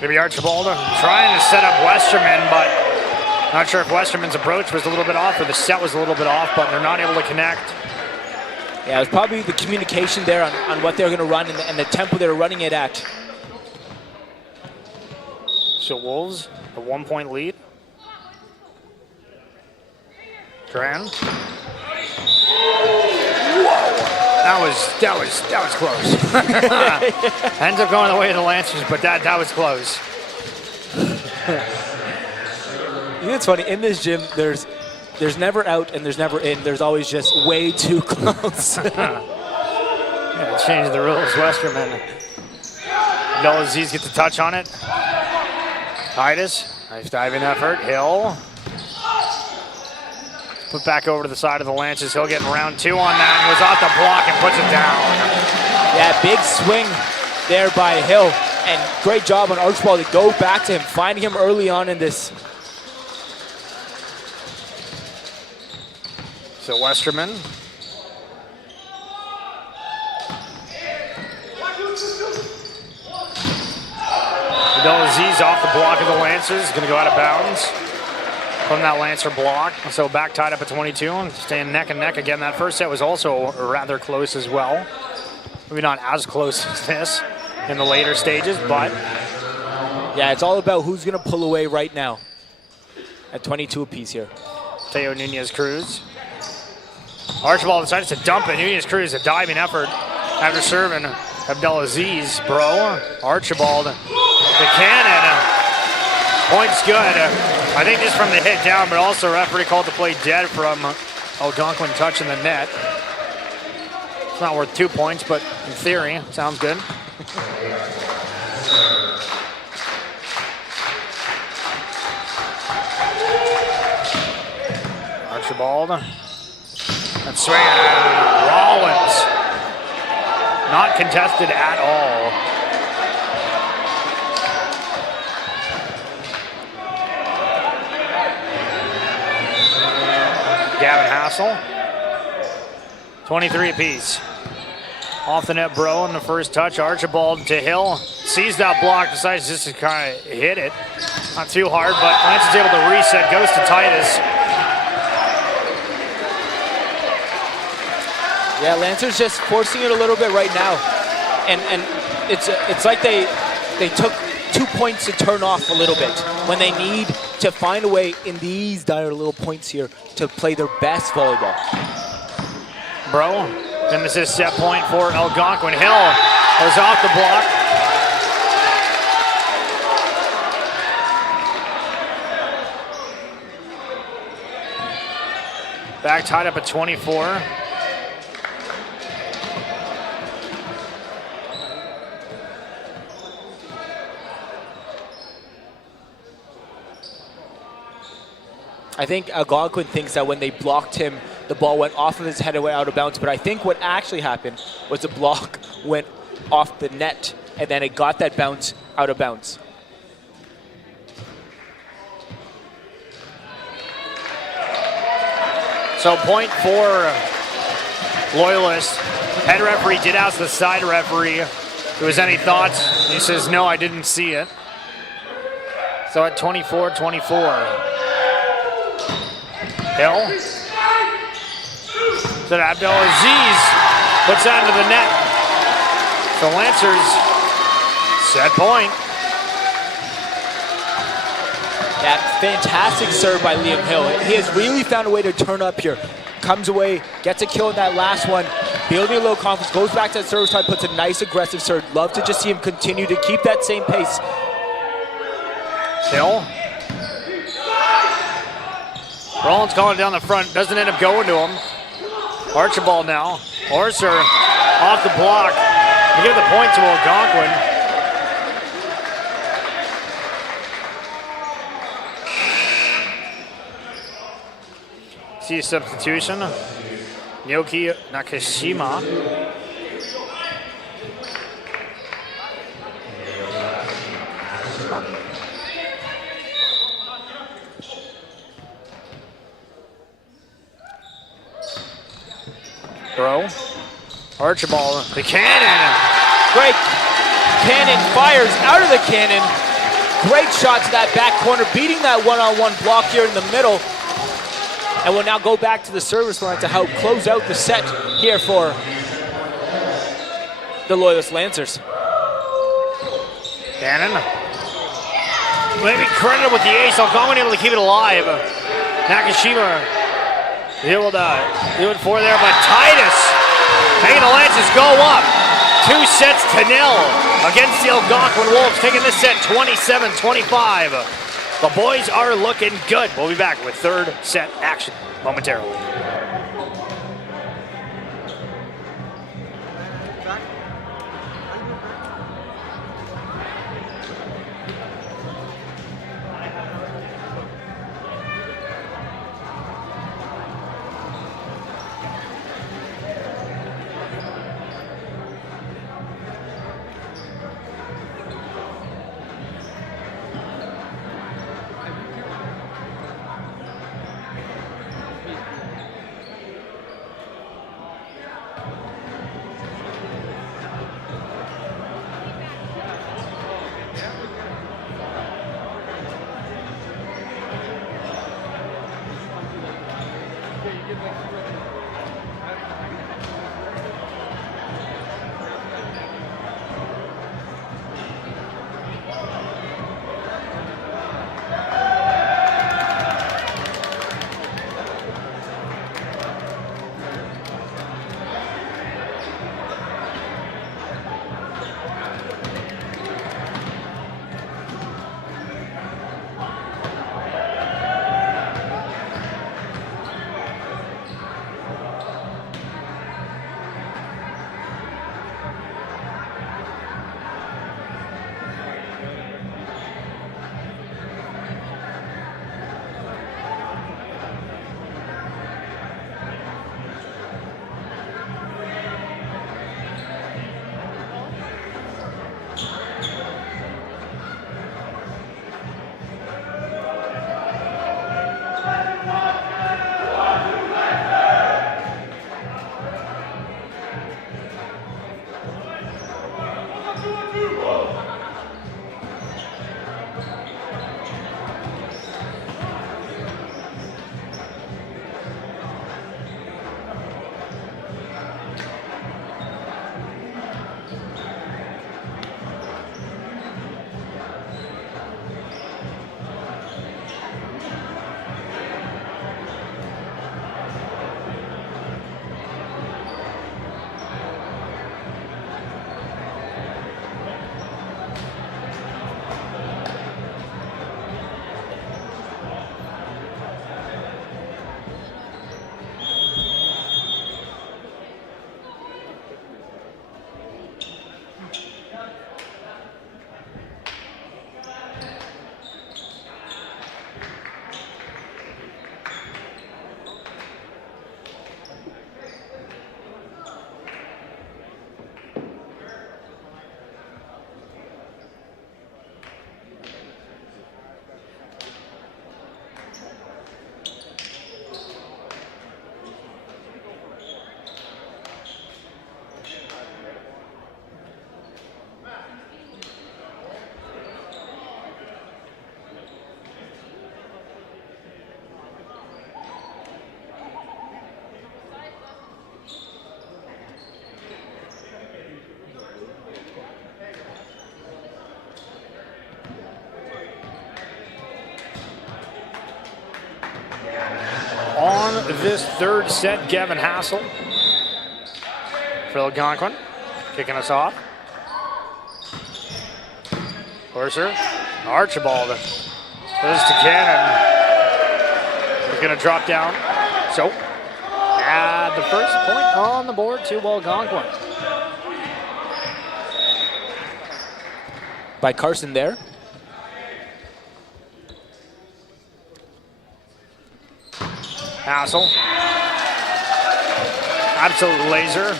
Maybe Archibald trying to set up Westerman, but not sure if Westerman's approach was a little bit off or the set was a little bit off, but they're not able to connect. Yeah, it was probably the communication there on what they're going to run and the tempo they're running it at. So Wolves, a 1-point lead. Duran. That was close. Ends up going the way of the Lancers, but that was close. You know, it's funny, in this gym, there's never out and there's never in. There's always just way too close. Yeah, it's changed the rules. Westerman. Abdelaziz gets a touch on it. Titus, nice diving effort. Hill. Put back over to the side of the Lancers. Hill getting round 2 on that and goes off the block and puts it down. Yeah, big swing there by Hill. And great job on Archibald to go back to him, finding him early on in this. So Westerman. Abdelaziz off the block of the Lancers. Is going to go out of bounds from that Lancer block. So back tied up at 22 and staying neck and neck again. That first set was also rather close as well. Maybe not as close as this in the later stages, but. Yeah, it's all about who's going to pull away right now at 22 apiece here. Teo Nunez-Cruz. Archibald decides to dump it. Nunez-Cruz, a diving effort after serving Abdelaziz. Archibald, the cannon. Point's good. I think just from the hit down, but also referee called the play dead from Algonquin touching the net. It's not worth 2 points, but in theory, sounds good. Archibald. And swing. Rollins. Not contested at all. Gavin Hassel. 23 apiece. Off the net, Bro on the first touch. Archibald to Hill. Sees that block, decides just to kind of hit it. Not too hard, but Lance is able to reset. Goes to Titus. Yeah, Lancer's just forcing it a little bit right now. And it's like they took 2 points to turn off a little bit when they need to find a way in these dire little points here to play their best volleyball. Bro, and this is set point for Algonquin. Hill goes off the block. Back tied up at 24. I think Algonquin thinks that when they blocked him, the ball went off of his head and went out of bounds. But I think what actually happened was the block went off the net, and then it got that bounce out of bounds. So point for Loyalist. Head referee did ask the side referee if there was any thoughts. He says, no, I didn't see it. So at 24-24. Hill. That Abdelaziz puts that into the net. So Lancers set point. That fantastic serve by Liam Hill. He has really found a way to turn up here. Comes away, gets a kill in that last one, building a little confidence, goes back to that service time, puts a nice aggressive serve. Love to just see him continue to keep that same pace. Hill. Rollins calling down the front, doesn't end up going to him. Archibald now. Orser off the block to give the point to Algonquin. See a substitution. Nyoki Nakashima. Throw. Archibald, the cannon. Great. Cannon fires out of the cannon. Great shot to that back corner, beating that one-on-one block here in the middle. And will now go back to the service line to help close out the set here for the Loyalist Lancers. Cannon. Maybe credited with the ace. Algonquin able to keep it alive. Nakashima able to do it for there, but Titus making the Lancers go up. 2 sets to 0 against the Algonquin Wolves, taking this set 27-25. The boys are looking good. We'll be back with third set action momentarily. this third set, Gavin Hassel for Algonquin, kicking us off. Horser, Archibald, goes to Cannon. He's gonna drop down, so add the first point on the board to Algonquin. By Carson there. Hassel, absolute laser.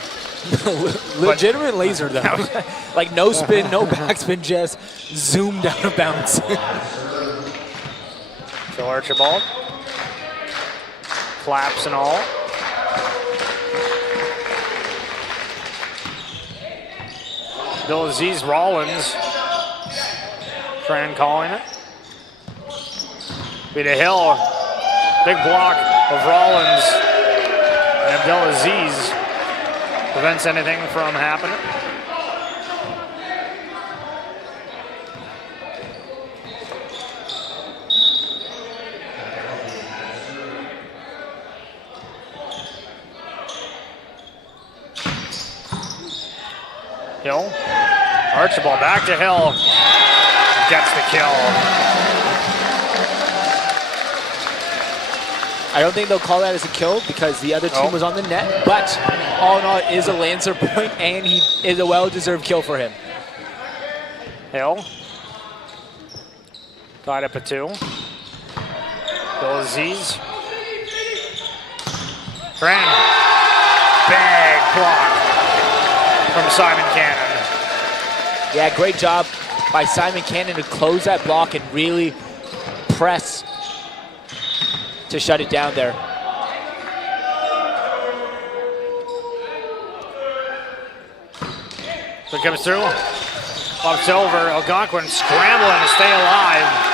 Legitimate laser though. Like no spin, no backspin, just zoomed out of bounds. So Archibald, flaps and all. Bill Aziz Rollins, Fran calling it. Be to Hill, big block of Rollins, and Abdelaziz prevents anything from happening. Hill, Archibald back to Hill, gets the kill. I don't think they'll call that as a kill because the other team was on the net, but all in all, it is a Lancer point, and he is a well-deserved kill for him. Hill, tied up at 2. Bill Aziz. Fran, big block from Simon Cannon. Yeah, great job by Simon Cannon to close that block and really press to shut it down there. So it comes through, ups over, Algonquin scrambling to stay alive.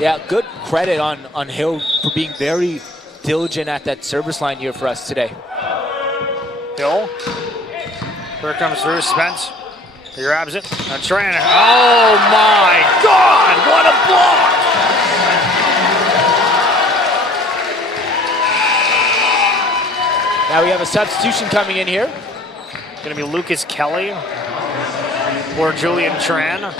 Yeah, good credit on Hill for being very diligent at that service line here for us today. Hill, here comes through, Spence. He grabs it, and Tran. Oh my God, what a block! Now we have a substitution coming in here. Gonna be Lucas Kelly or Julian Tran.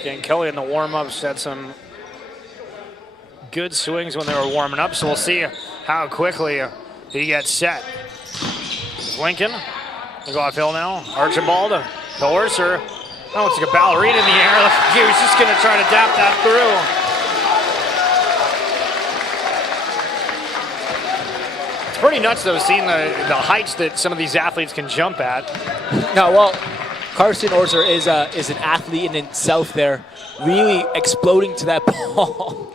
Again, Kelly in the warm-ups had some good swings when they were warming up, so we'll see how quickly he gets set. Lincoln, we'll go off hill now. Archibald, the Horser. Oh, it's like a ballerina in the air. He was just gonna try to dap that through. It's pretty nuts though, seeing the heights that some of these athletes can jump at. No, well, Carson Orser is an athlete in itself there, really exploding to that ball.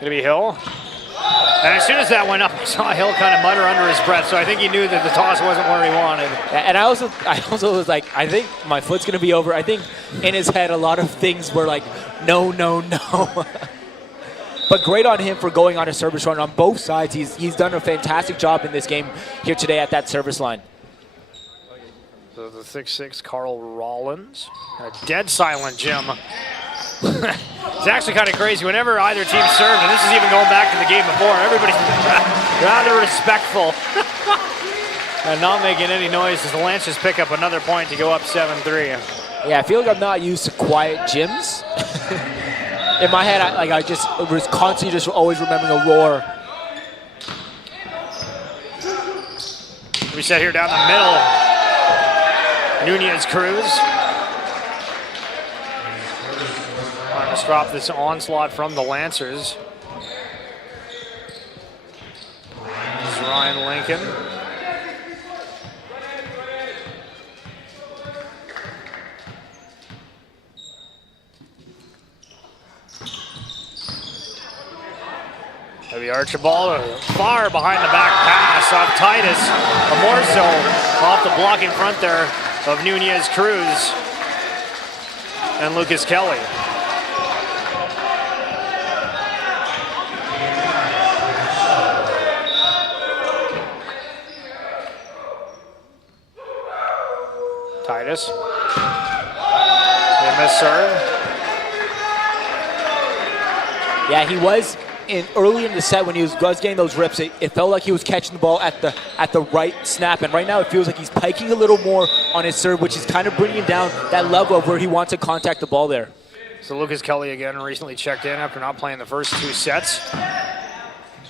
Gonna be Hill. And as soon as that went up, I saw Hill kind of mutter under his breath, so I think he knew that the toss wasn't where he wanted. And I also was like, I think my foot's gonna be over. I think in his head a lot of things were like, no, no, no. But great on him for going on a service run on both sides. He's done a fantastic job in this game here today at that service line. So the 6'6" Carl Rollins. A dead silent Jim. It's actually kind of crazy. Whenever either team served, and this is even going back to the game before, everybody's rather respectful and not making any noise as the Lancers pick up another point to go up 7-3. Yeah, I feel like I'm not used to quiet gyms. In my head, I just was constantly just always remembering a roar. We set here down the middle. Nunez Cruz. Trying to stop this onslaught from the Lancers. This is Ryan Lincoln. Maybe Archibald far behind the back pass off Titus. Amorso off the blocking front there of Nunez Cruz and Lucas Kelly. Titus. They miss serve. Yeah, he was early in the set when he was getting those rips. It felt like he was catching the ball at the right snap, and right now it feels like he's piking a little more on his serve, which is kind of bringing down that level of where he wants to contact the ball there. So Lucas Kelly again recently checked in after not playing the first 2 sets.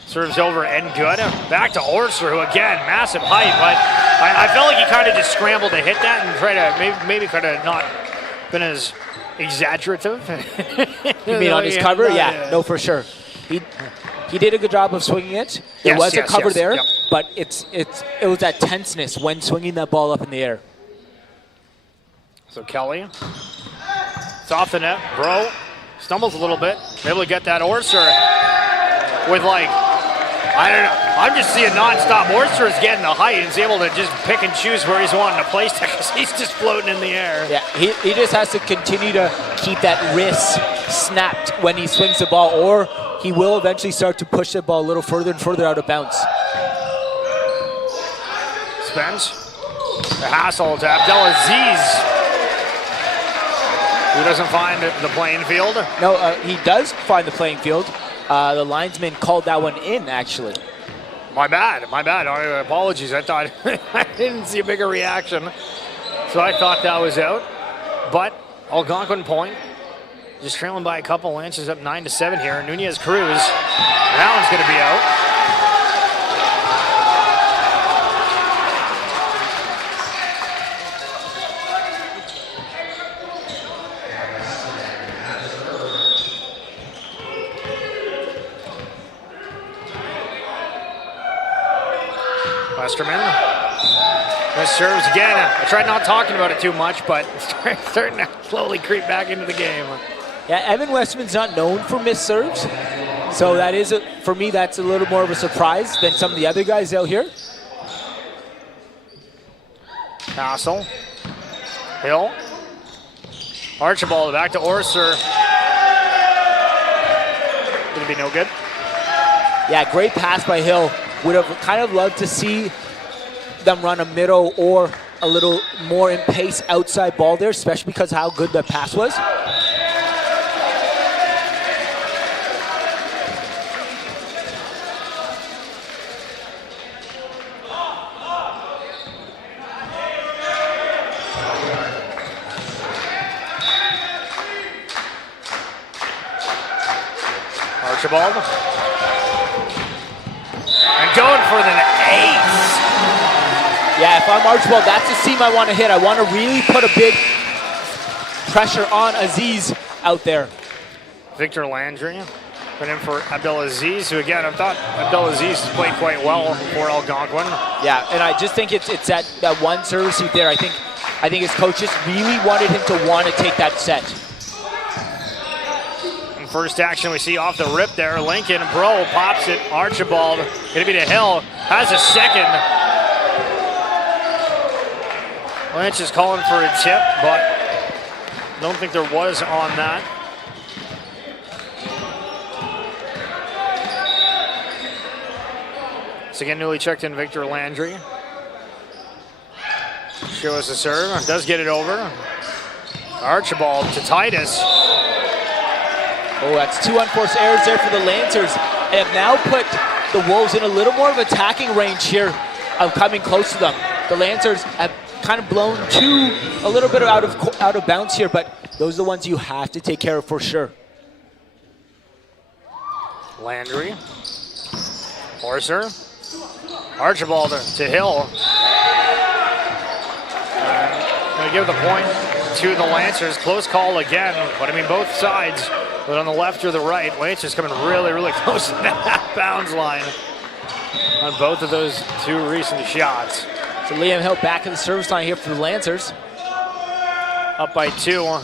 Serves over and good. Back to Orser, who again, massive height, but I felt like he kind of just scrambled to hit that and try to maybe could have not been as exaggerative. You mean on his cover? Yeah, no, for sure. He did a good job of swinging it. There was a cover there, yep. But it was that tenseness when swinging that ball up in the air. So Kelly, it's off the net. Bro stumbles a little bit, able to get that Orser with like, I don't know. I'm just seeing nonstop. Orser is getting the height. He's able to just pick and choose where he's wanting to place it because he's just floating in the air. Yeah, he just has to continue to keep that wrist snapped when he swings the ball, or he will eventually start to push the ball a little further and further out of bounds. Spence, the hassle to Abdelaziz. He doesn't find the playing field. No, he does find the playing field. The linesman called that one in, actually. My bad. Apologies. I thought I didn't see a bigger reaction, so I thought that was out. But Algonquin point, just trailing by a couple inches, up 9-7 here. Nunez Cruz, that one's going to be out. Westerman. This serves again. I tried not talking about it too much, but it's starting to slowly creep back into the game. Yeah, Evan Westerman's not known for missed serves, so that is, for me, that's a little more of a surprise than some of the other guys out here. Castle. Hill. Archibald back to Orser. Gonna be no good. Yeah, great pass by Hill. Would have kind of loved to see them run a middle or a little more in pace outside ball there, especially because how good the pass was. Archibald. And going for the ace. Yeah, if I'm Archibald, that's the seam I want to hit. I want to really put a big pressure on Aziz out there. Victor Landry put in for Abdelaziz, who again, I thought Abdelaziz played quite well for Algonquin. Yeah, and I just think it's that one service heat there. I think his coach just really wanted him to want to take that set. First action we see off the rip there. Lincoln, Bro pops it. Archibald, gonna be to Hill, has a second. Lynch is calling for a tip, but don't think there was on that. So again, newly checked in Victor Landry. Show us the serve, does get it over. Archibald to Titus. Oh, that's 2 unforced errors there for the Lancers, and have now put the Wolves in a little more of attacking range here of coming close to them. The Lancers have kind of blown a little bit out of bounds here, but those are the ones you have to take care of for sure. Landry. Orser. Archibald to Hill. Going to give the point to the Lancers. Close call again, but I mean both sides. But on the left or the right, Lynch is coming really, really close to that half-bounds line on both of those 2 recent shots. So Liam Hill back at the service line here for the Lancers. Up by 2 on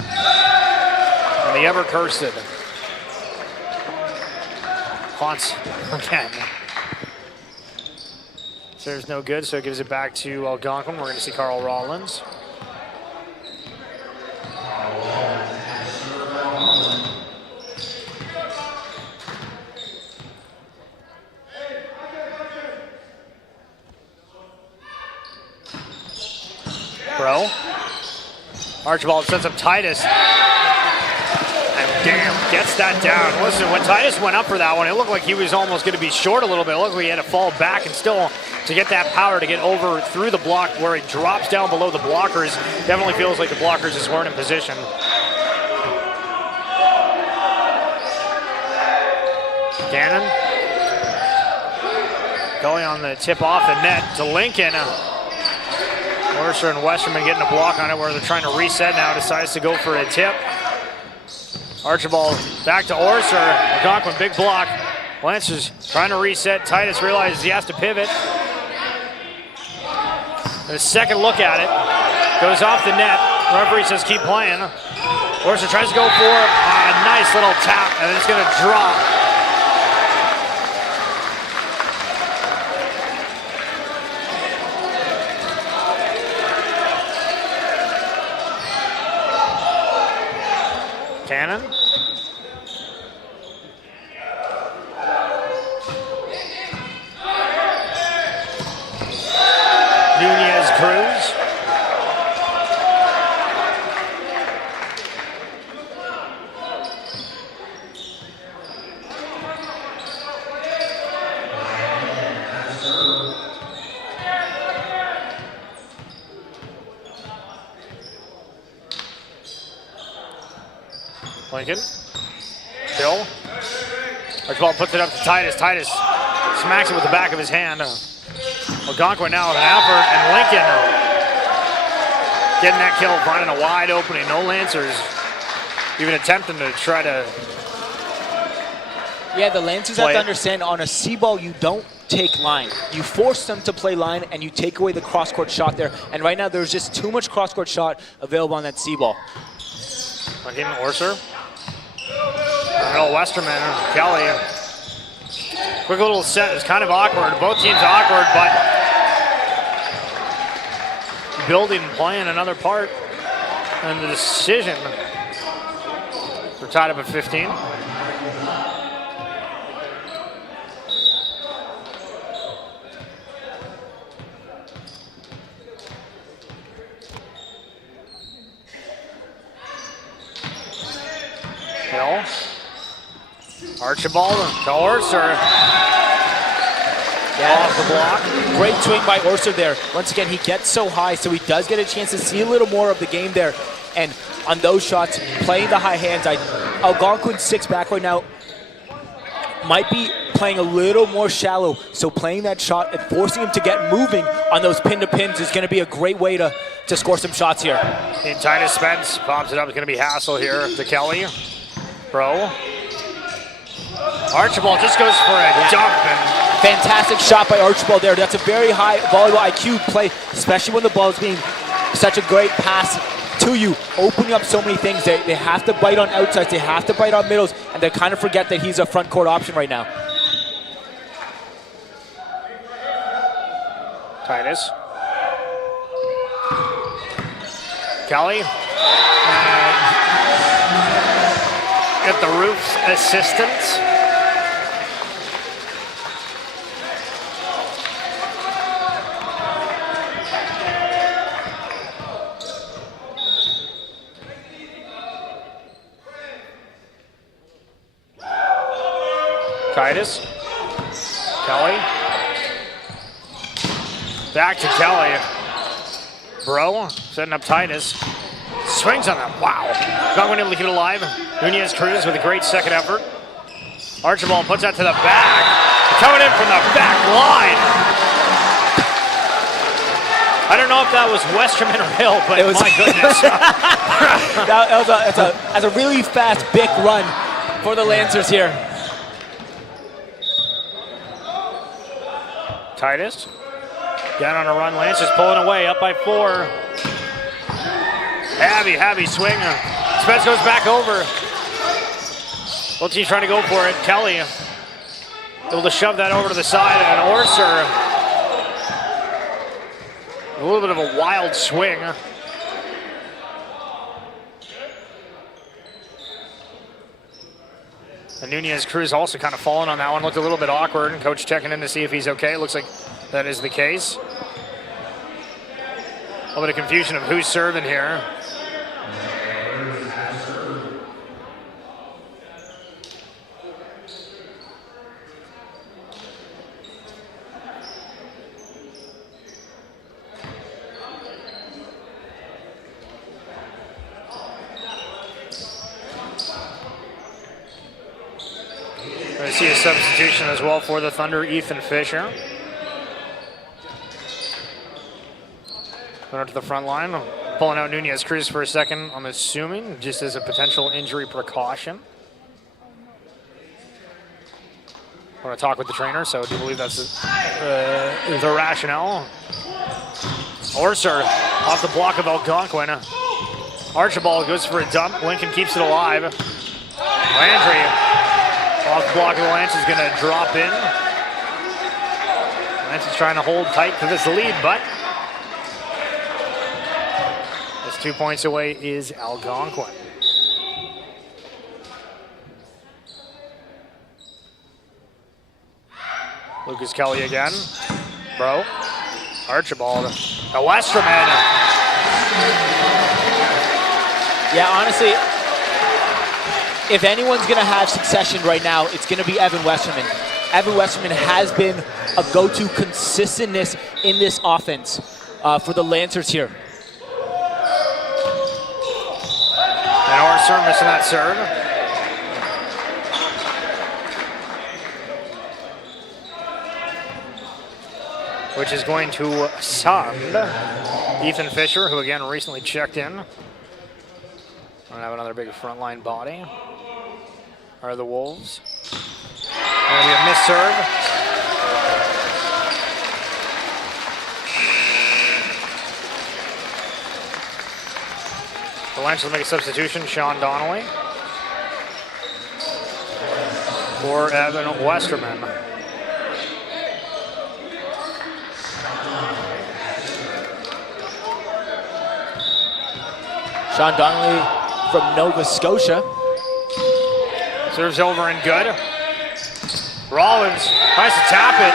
the ever-cursed Haunts again. Serves no good, so it gives it back to Algonquin. We're going to see Carl Rollins. Bro Archibald sets up Titus. And damn, gets that down. Listen, when Titus went up for that one, it looked like he was almost going to be short a little bit. It looked like he had to fall back and still to get that power to get over through the block where he drops down below the blockers. Definitely feels like the blockers just weren't in position. Gannon. Going on the tip off the net to Lincoln. Orser and Westerman getting a block on it where they're trying to reset now. Decides to go for a tip. Archibald back to Orser. Algonquin, big block. Lancers trying to reset. Titus realizes he has to pivot. And a second look at it. Goes off the net. Referee says keep playing. Orser tries to go for a nice little tap, and it's going to drop. Cannon. Nunez Cruz. Lincoln. Bill. Archibald puts it up to Titus. Titus smacks it with the back of his hand. Algonquin now with an effort, and Lincoln getting that kill, finding a wide opening. No Lancers even attempting to try to. Yeah, the Lancers have to understand on a C-ball, you don't take line. You force them to play line, and you take away the cross-court shot there. And right now, there's just too much cross-court shot available on that C-ball. Again, Orser. Westerman, Kelly. Quick little set. It's kind of awkward. Both teams awkward, but building, playing another part. And the decision. We're tied up at 15. Hill. Archibald to Orser. Yeah. Off the block. Great swing by Orser there. Once again, he gets so high, so he does get a chance to see a little more of the game there. And on those shots, playing the high hands, Algonquin 6 back right now might be playing a little more shallow. So playing that shot and forcing him to get moving on those pin-to-pins is going to be a great way to score some shots here. And Titus Spence pops it up. It's going to be Hassel here to Kelly. Bro. Archibald just goes for a dump. And fantastic shot by Archibald there. That's a very high volleyball IQ play, especially when the ball is being such a great pass to you, opening up so many things. They have to bite on outsides, they have to bite on middles, and they kind of forget that he's a front court option right now. Titus. Kelly. Get the Roof's assistance. Titus. Kelly. Back to Kelly. Bro setting up Titus. Swings on that. Wow. Algonquin able to keep it alive. Nunez Cruz with a great second effort. Archibald puts that to the back. Coming in from the back line. I don't know if that was Westerman or Hill, but my goodness. That's a really fast, big run for the Lancers here. Titus. Down on a run. Lancers pulling away, up by 4. Heavy swing. Spence goes back over. Both teams trying to go for it. Kelly able to shove that over to the side, and Orser. A little bit of a wild swing. And Nunez Cruz also kind of falling on that one. Looked a little bit awkward. Coach checking in to see if he's okay. Looks like that is the case. A little bit of confusion of who's serving here. I see a substitution as well for the Thunder, Ethan Fisher. Going up to the front line, pulling out Nunez Cruz for a second, I'm assuming, just as a potential injury precaution. I want to talk with the trainer, so I do believe that's the rationale. Orser off the block of Algonquin. Archibald goes for a dump. Lincoln keeps it alive. Landry off the block of the Lance is going to drop in. Lance is trying to hold tight to this lead, but just 2 points away is Algonquin. Lucas Kelly again. Bro. Archibald. The Westerman. Yeah, honestly, if anyone's going to have succession right now, it's going to be Evan Westerman. Evan Westerman has been a go-to consistentness in this offense for the Lancers here. And Orser missing that serve. Which is going to sub Ethan Fisher, who again recently checked in. Gonna have another big frontline body. Are the Wolves. Gonna be a missed serve. The Lynch will make a substitution. Sean Donnelly for Evan Westerman. Sean Donnelly from Nova Scotia. Serves over and good. Rollins tries to tap it.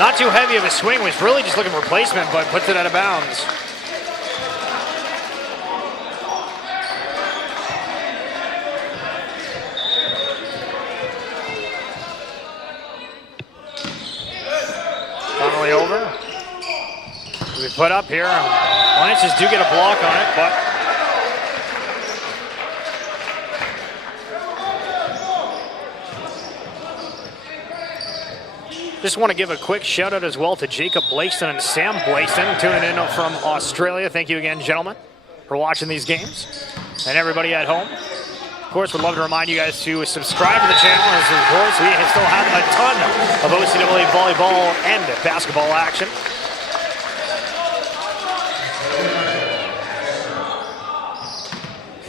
Not too heavy of a swing, was really just looking for placement, but puts it out of bounds. Donnelly over. We put up here. Lances do get a block on it, but just want to give a quick shout out as well to Jacob Blakeston and Sam Blakeston tuning in from Australia. Thank you again, gentlemen, for watching these games, and everybody at home. Of course, we'd love to remind you guys to subscribe to the channel, as of course we still have a ton of OCAA volleyball and basketball action.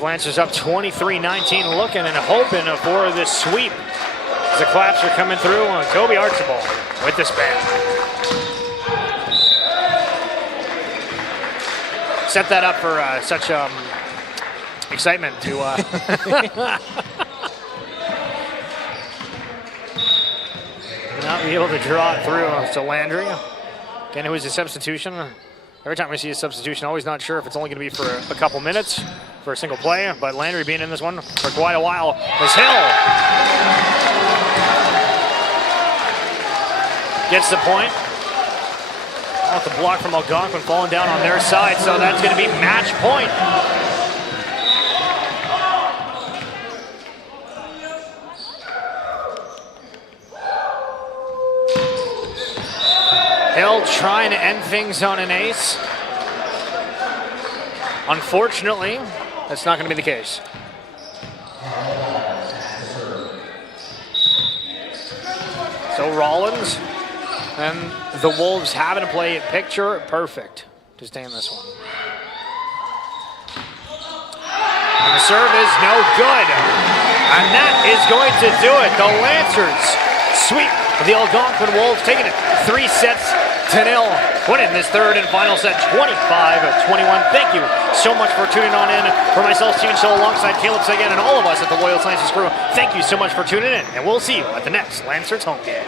Lancers up 23-19, looking and hoping for this sweep. The claps are coming through on Kobe Archibald with this band. Set that up for such excitement to not be able to draw it through to Landry. Again, who is a substitution. Every time we see a substitution, always not sure if it's only going to be for a couple minutes for a single play, but Landry being in this one for quite a while is Hill. Gets the point. Off the block from Algonquin, falling down on their side, so that's going to be match point. Hill trying to end things on an ace. Unfortunately, that's not going to be the case. So Rollins and the Wolves having to play picture perfect to stay in this one. And the serve is no good. And that is going to do it. The Lancers sweep the Algonquin Wolves, taking it 3-0, winning this third and final set 25-21. Thank you so much for tuning on in. For myself, Steven Schill, alongside Caleb Sagan and all of us at the Loyalist College Athletics crew, thank you so much for tuning in, and we'll see you at the next Lancers home game.